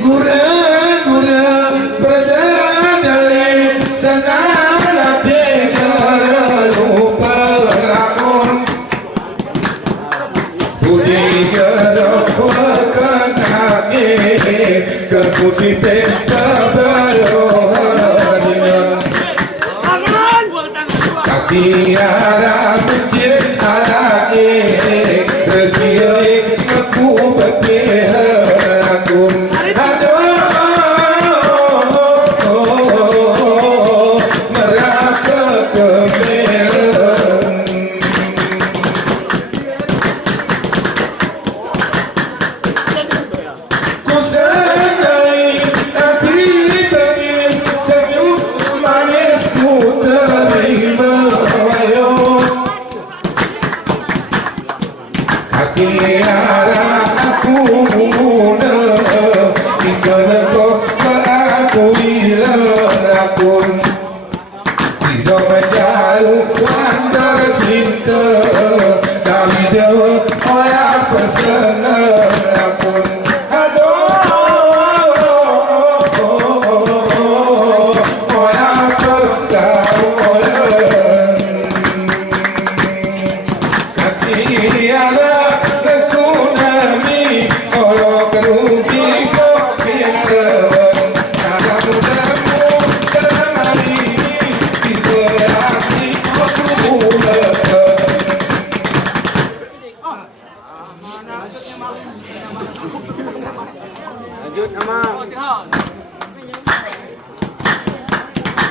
Gura-gura berdalih senanati lupa lakon budi gerokan hati kekusite keberohan kaki arah mencit alai resiik aku berkehakun meraka keberan ku senai hati bengis senyum manis ku terima ayo kaki arah aku muna ikana kau mengakui lakon tidak menjauh wander cinta dari dewa oya pesena lakon oya pergaulan kaki arah nekunami kalau kerugi kau pindahan cara mudamu dalam hari ini diberarti waktu mulakan Lanjut sama.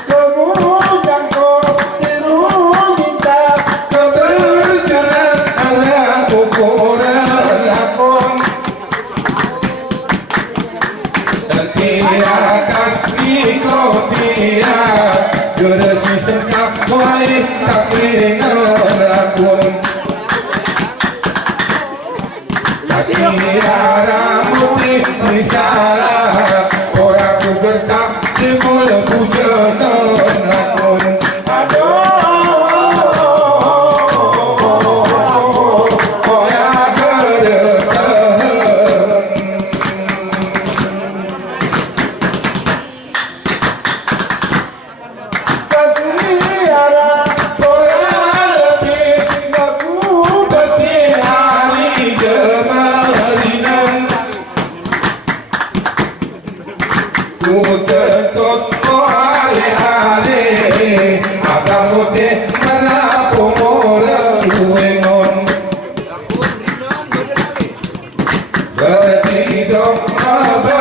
kemudian kau tiru minta keberjalan arah ukuran lakon dan tiada kasih kau tiada gerasi sekap wai tak ringan lakon tiada putih misalah orang ku gertak jemul pujanan lakon oya geretahan Katiara orang lebih ngaku beti hari jemarinan ku tetut ale-ale abang mote merapu orang duengon berti dong abang